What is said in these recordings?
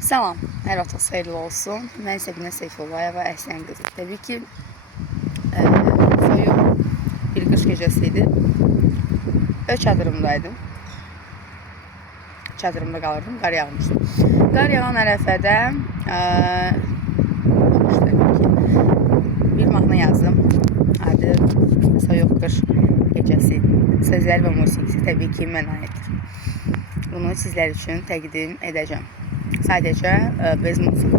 Salam, hər vaxtınız xeyirli olsun. Mən Səkinə Seyfullayeva, Əhsən qızı. Təbii ki, soyuq bir qış gecəsi idi. Öz çadırımdaydım. Çadırımda qalırdım, qar yağmışdı. Qar yağan ərəfədə bir mahnı yazdım. Adı Soyuq qış gecəsi. Sözlər və musiqisi təbii ki, mənə aiddir. Bunu sizlər üçün təqdim edəcəm. Sadece bez müzik.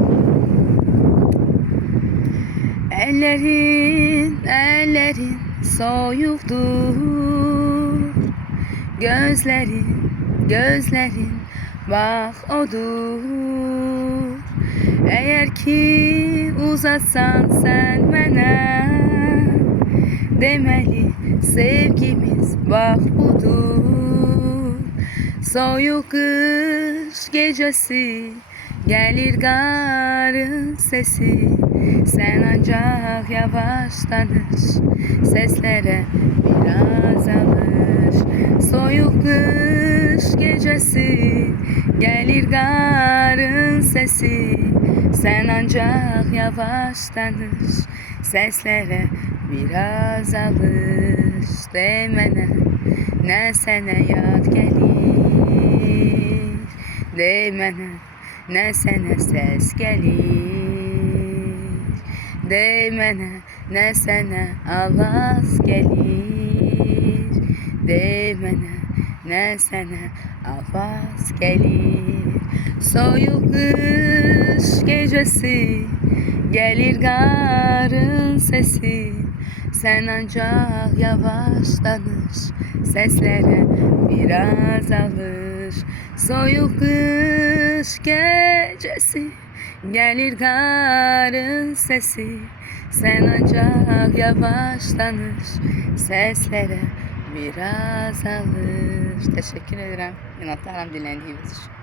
Ellerin soyuktur. Gözlerin bak odur. Eğer ki uzatsan sen mənə, demeli sevgimiz bak budur. Soyuq qış gecəsi, gəlir qarın sesi. Sən ancaq yavaş danış, səslərə biraz alış. Soyuq qış gecəsi, gəlir qarın sesi. Sən ancaq yavaş danış, səslərə biraz alış. De mənə, nə sənə yad gəlir, de mənə, nə sənə səs gəlir, de mənə, nə sənə avaz gəlir, de mənə, nə sənə avaz gəlir. Soyuq qış gecəsi, gəlir qarın sesi. Sən ancaq yavaş danış, səslərə biraz alış. Soyuq qış gecəsi, gəlir qarın sesi. Sən ancaq yavaş danış, səslərə biraz alış. Təşəkkür edirəm. Minətdaram dinlədiyiniz üçün.